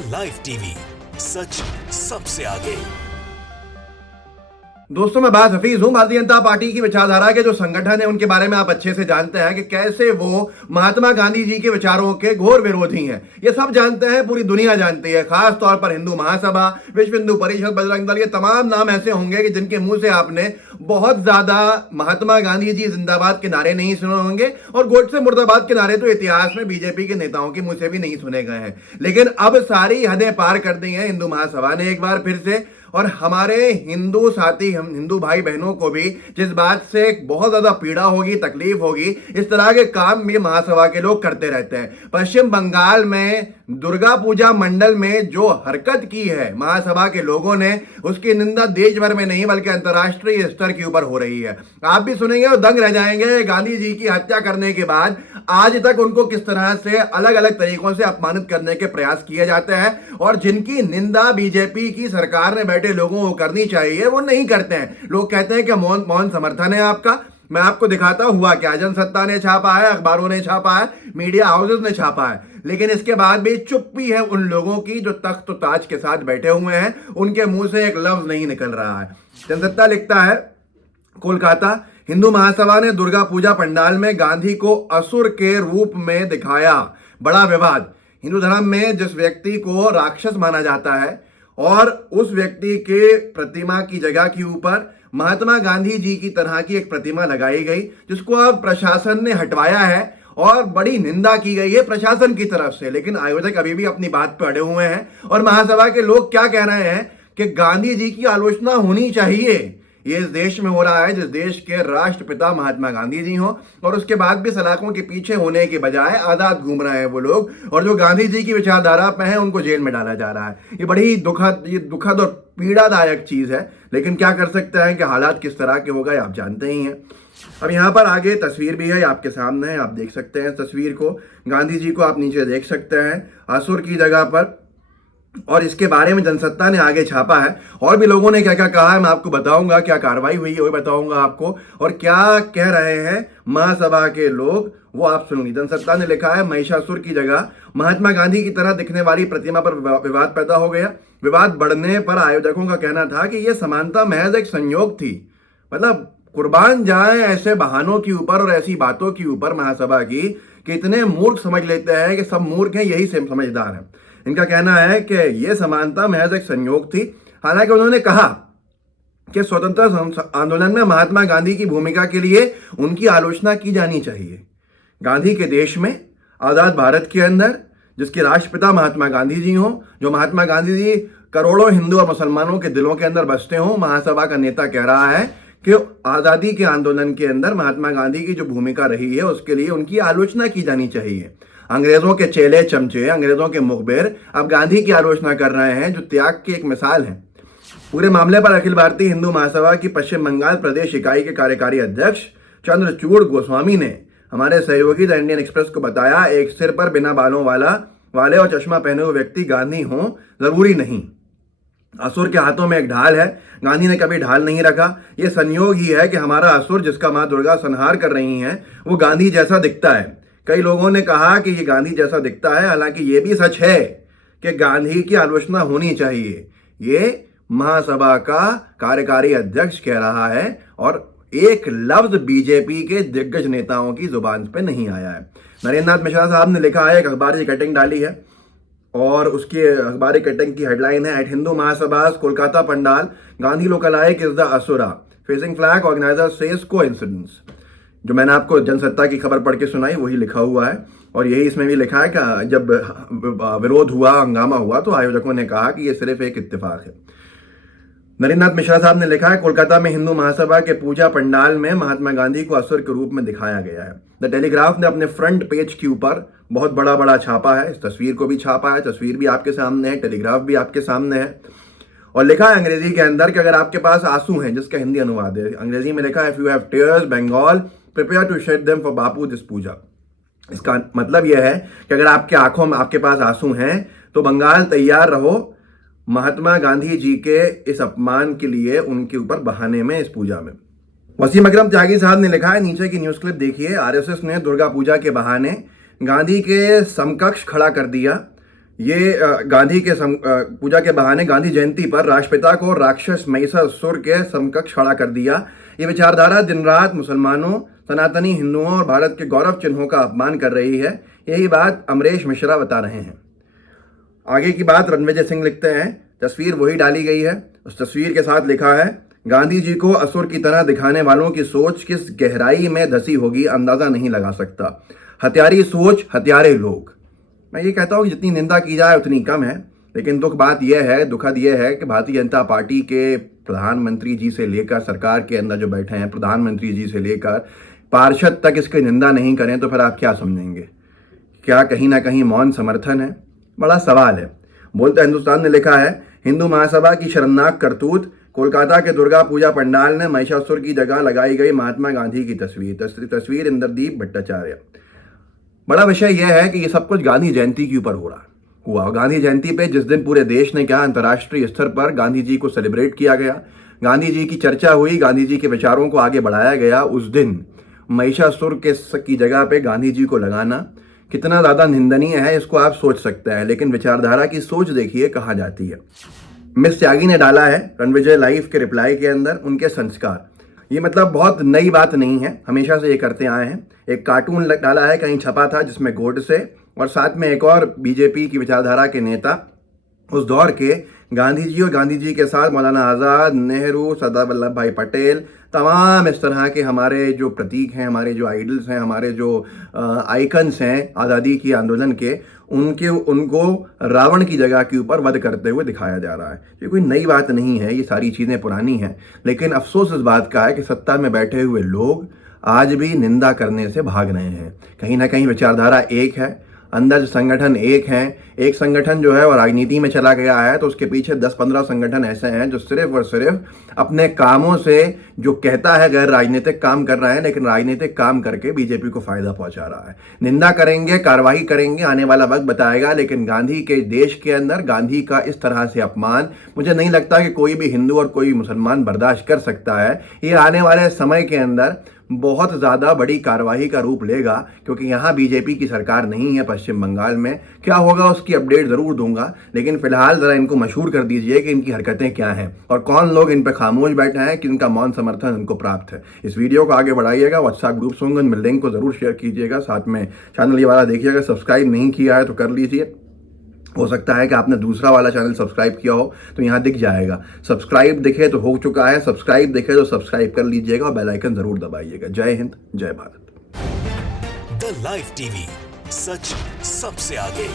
Live TV, सच सबसे आगे। दोस्तों, मैं बात हफीज हूं। भारतीय जनता पार्टी की विचारधारा के जो संगठन है उनके बारे में आप अच्छे से जानते हैं कि कैसे वो महात्मा गांधी जी के विचारों के घोर विरोधी हैं। ये सब जानते हैं, पूरी दुनिया जानती है। खास तौर पर हिंदू महासभा, विश्व हिंदू परिषद, बजरंग दल, ये तमाम नाम ऐसे होंगे कि जिनके मुंह से आपने बहुत ज्यादा महात्मा गांधी जी जिंदाबाद के नारे नहीं सुने होंगे, और गोडसे मुर्दाबाद के नारे तो इतिहास में बीजेपी के नेताओं के मुंह से भी नहीं सुने गए हैं। लेकिन अब सारी हदें पार कर दी हैं हिंदू महासभा ने एक बार फिर से, और हमारे हिंदू साथी, हम हिंदू भाई बहनों को भी जिस बात से बहुत ज्यादा पीड़ा होगी, तकलीफ होगी, इस तरह के काम भी महासभा के लोग करते रहते हैं। पश्चिम बंगाल में दुर्गा पूजा मंडल में जो हरकत की है महासभा के लोगों ने, उसकी निंदा देश भर में नहीं बल्कि अंतर्राष्ट्रीय स्तर के ऊपर हो रही है। आप भी सुनेंगे और दंग रह जाएंगे। गांधी जी की हत्या करने के बाद आज तक उनको किस तरह से अलग अलग तरीकों से अपमानित करने के प्रयास किए जाते हैं, और जिनकी निंदा बीजेपी की सरकार ने बैठे लोगों को करनी चाहिए वो नहीं करते हैं। लोग कहते हैं कि मौन समर्थन है आपका। मैं आपको दिखाता हुआ क्या जनसत्ता ने छापा है, अखबारों ने छापा है, मीडिया हाउसेस ने छापा है, लेकिन इसके बाद भी चुप्पी है उन लोगों की जो तख्त ताज के साथ बैठे हुए हैं। उनके मुंह से एक लफ्ज नहीं निकल रहा है। जनसत्ता लिखता है, कोलकाता, हिंदू महासभा ने दुर्गा पूजा पंडाल में गांधी को असुर के रूप में दिखाया। बड़ा विवाद। हिंदू धर्म में जिस व्यक्ति को राक्षस माना जाता है और उस व्यक्ति के प्रतिमा की जगह के ऊपर महात्मा गांधी जी की तरह की एक प्रतिमा लगाई गई, जिसको अब प्रशासन ने हटवाया है और बड़ी निंदा की गई है प्रशासन की तरफ से। लेकिन आयोजक अभी भी अपनी बात पर अड़े हुए हैं, और महासभा के लोग क्या कह रहे हैं कि गांधी जी की आलोचना होनी चाहिए। ये इस देश में हो रहा है जिस देश के राष्ट्रपिता महात्मा गांधी जी हों, और उसके बाद भी सलाखों के पीछे होने के बजाय आजाद घूम रहे हैं वो लोग, और जो गांधी जी की विचारधारा पे हैं उनको जेल में डाला जा रहा है। ये बड़ी दुखद और पीड़ादायक चीज है, लेकिन क्या कर सकते हैं कि हालात किस तरह के हो गए आप जानते ही हैं। अब यहाँ पर आगे तस्वीर भी है, आपके सामने है, आप देख सकते हैं तस्वीर को। गांधी जी को आप नीचे देख सकते हैं असुर की जगह पर, और इसके बारे में जनसत्ता ने आगे छापा है। और भी लोगों ने क्या क्या कहा है मैं आपको बताऊंगा, क्या कार्रवाई हुई है वो बताऊंगा आपको, और क्या कह रहे हैं महासभा के लोग वो आप सुनिए। जनसत्ता ने लिखा है, महिषासुर की जगह महात्मा गांधी की तरह दिखने वाली प्रतिमा पर विवाद पैदा हो गया। विवाद बढ़ने पर आयोजकों का कहना था कि यह समानता महज एक संयोग थी। मतलब कुर्बान जाए ऐसे बहानों के ऊपर और ऐसी बातों के ऊपर महासभा की कि इतने मूर्ख समझ लेते हैं कि सब मूर्ख हैं, यही से समझदार हैं। इनका कहना है कि यह समानता महज एक संयोग थी। हालांकि उन्होंने कहा कि स्वतंत्रता आंदोलन में महात्मा गांधी की भूमिका के लिए उनकी आलोचना की जानी चाहिए। गांधी के देश में, आजाद भारत के अंदर, जिसके राष्ट्रपिता महात्मा गांधी जी हों, जो महात्मा गांधी जी करोड़ों हिंदू और मुसलमानों के दिलों के अंदर बसते हों, महासभा का नेता कह रहा है कि आजादी के आंदोलन के अंदर महात्मा गांधी की जो भूमिका रही है उसके लिए उनकी आलोचना की जानी चाहिए। अंग्रेजों के चेले चमचे, अंग्रेजों के मुखबिर अब गांधी की आलोचना कर रहे हैं, जो त्याग की एक मिसाल है। पूरे मामले पर अखिल भारतीय हिंदू महासभा की पश्चिम बंगाल प्रदेश इकाई के कार्यकारी अध्यक्ष चंद्रचूड़ गोस्वामी ने हमारे सहयोगी द इंडियन एक्सप्रेस को बताया, एक सिर पर बिना बालों वाले और चश्मा पहने हुए व्यक्ति गांधी हों जरूरी नहीं। असुर के हाथों में एक ढाल है, गांधी ने कभी ढाल नहीं रखा। यह संयोग ही है कि हमारा असुर, जिसका मां दुर्गा संहार कर रही हैं, वो गांधी जैसा दिखता है। कई लोगों ने कहा कि ये गांधी जैसा दिखता है, हालांकि ये भी सच है कि गांधी की आलोचना होनी चाहिए। ये महासभा का कार्यकारी अध्यक्ष कह रहा है, और एक लफ्ज बीजेपी के दिग्गज नेताओं की जुबान पे नहीं आया है। नरेंद्र नाथ मिश्रा साहब ने लिखा है, एक अखबारी कटिंग डाली है, और उसकी अखबारी कटिंग की हेडलाइन है, at Hindu Mahasabha Kolkata pandal Gandhi lookalike is the asura, facing flag, organiser says coincidence. जो मैंने आपको जनसत्ता की खबर पढ़ के सुनाई वही लिखा हुआ है, और यही इसमें भी लिखा है कि जब विरोध हुआ, हंगामा हुआ, तो आयोजकों ने कहा कि यह सिर्फ एक इत्तेफाक है। नरेंद्र नाथ मिश्रा साहब ने लिखा है, कोलकाता में हिंदू महासभा के पूजा पंडाल में महात्मा गांधी को असुर के रूप में दिखाया गया है। द टेलीग्राफ ने अपने फ्रंट पेज के ऊपर बहुत बड़ा छापा है, इस तस्वीर को भी छापा है, तस्वीर भी आपके सामने है, टेलीग्राफ भी आपके सामने है, और लिखा है अंग्रेजी के अंदर कि अगर आपके पास आंसू हैं, जिसका हिंदी अनुवाद है, अंग्रेजी में लिखा है, if you have tears Bengal prepare to shed them for Bapu this puja. इसका मतलब यह है कि अगर आपके आंखों में आपके पास आंसू हैं तो बंगाल तैयार रहो महात्मा गांधी जी के इस अपमान के लिए उनके ऊपर बहाने में, इस पूजा में। वसीम अकरम त्यागी साहब ने लिखा है, नीचे की न्यूज क्लिप देखिए, आरएसएस ने दुर्गा पूजा के बहाने गांधी के समकक्ष खड़ा कर दिया। ये गांधी के पूजा के बहाने गांधी जयंती पर राष्ट्रपिता को राक्षस महिषासुर के समकक्ष खड़ा कर दिया। ये विचारधारा दिन रात मुसलमानों, सनातनी हिंदुओं और भारत के गौरव चिन्हों का अपमान कर रही है। यही बात अमरेश मिश्रा बता रहे हैं। आगे की बात रणविजय सिंह लिखते हैं, तस्वीर वही डाली गई है। उस तस्वीर के साथ लिखा है, गांधी जी को असुर की तरह दिखाने वालों की सोच किस गहराई में धसी होगी अंदाजा नहीं लगा सकता। हत्यारी सोच, हत्यारे लोग। मैं ये कहता हूँ कि जितनी निंदा की जाए उतनी कम है। लेकिन दुखद यह है कि भारतीय जनता पार्टी के प्रधानमंत्री जी से लेकर सरकार के अंदर जो बैठे हैं, प्रधानमंत्री जी से लेकर पार्षद तक इसकी निंदा नहीं करें तो फिर आप क्या समझेंगे? क्या कहीं ना कहीं मौन समर्थन है? बड़ा सवाल है। बोलते हिंदुस्तान ने लिखा है, हिंदू महासभा की शर्मनाक करतूत। कोलकाता के दुर्गा पूजा पंडाल ने महिषासुर की जगह लगाई गई महात्मा गांधी की तस्वीर इंद्रदीप भट्टाचार्य। बड़ा विषय यह है कि ये सब कुछ गांधी जयंती के ऊपर हुआ। गांधी जयंती पे जिस दिन पूरे देश ने क्या अंतर्राष्ट्रीय स्तर पर गांधी जी को सेलिब्रेट किया गया, गांधी जी की चर्चा हुई, गांधी जी के विचारों को आगे बढ़ाया गया, उस दिन महिषासुर की जगह पे गांधी जी को लगाना कितना ज़्यादा निंदनीय है इसको आप सोच सकते हैं। लेकिन विचारधारा की सोच देखिए कहाँ जाती है। मिस त्यागी ने डाला है रणविजय लाइव के रिप्लाई के अंदर उनके संस्कार। ये मतलब बहुत नई बात नहीं है, हमेशा से ये करते आए हैं। एक कार्टून डाला है, कहीं छपा था, जिसमें गोडसे और साथ में एक और बीजेपी की विचारधारा के नेता उस दौर के गांधी जी और गांधी जी के साथ मौलाना आज़ाद, नेहरू, सरदार वल्लभ भाई पटेल, तमाम इस तरह के हमारे जो प्रतीक हैं, हमारे जो आइडल्स हैं, हमारे जो आइकन्स हैं आज़ादी की आंदोलन के, उनको रावण की जगह के ऊपर वध करते हुए दिखाया जा रहा है। ये कोई नई बात नहीं है, ये सारी चीज़ें पुरानी हैं। लेकिन अफसोस इस बात का है कि सत्ता में बैठे हुए लोग आज भी निंदा करने से भाग रहे हैं। कहीं ना कहीं विचारधारा एक है, अंदर संगठन एक हैं। एक संगठन जो है वो राजनीति में चला गया है तो उसके पीछे 10-15 संगठन ऐसे हैं जो सिर्फ और सिर्फ अपने कामों से, जो कहता है गैर राजनीतिक काम कर रहे हैं, लेकिन राजनीतिक काम करके बीजेपी को फायदा पहुंचा रहा है। निंदा करेंगे, कार्रवाई करेंगे, आने वाला वक्त बताएगा। लेकिन गांधी के देश के अंदर गांधी का इस तरह से अपमान मुझे नहीं लगता कि कोई भी हिंदू और कोई मुसलमान बर्दाश्त कर सकता है। ये आने वाले समय के अंदर बहुत ज़्यादा बड़ी कार्रवाई का रूप लेगा, क्योंकि यहाँ बीजेपी की सरकार नहीं है पश्चिम बंगाल में। क्या होगा उसकी अपडेट ज़रूर दूंगा, लेकिन फिलहाल ज़रा इनको मशहूर कर दीजिए कि इनकी हरकतें क्या हैं और कौन लोग इन पर खामोश बैठे हैं कि इनका मौन समर्थन इनको प्राप्त है। इस वीडियो को आगे बढ़ाइएगा, व्हाट्सएप ग्रुप्स होंगे उनमें लिंक को ज़रूर शेयर कीजिएगा। साथ में चैनल ये वाला देखिएगा, सब्सक्राइब नहीं किया है तो कर लीजिए। हो सकता है कि आपने दूसरा वाला चैनल सब्सक्राइब किया हो तो यहाँ दिख जाएगा। सब्सक्राइब दिखे तो हो चुका है, सब्सक्राइब दिखे तो सब्सक्राइब कर लीजिएगा और बेल आइकन जरूर दबाइएगा। जय हिंद, जय भारत। द लाइव टीवी, सच सबसे आगे।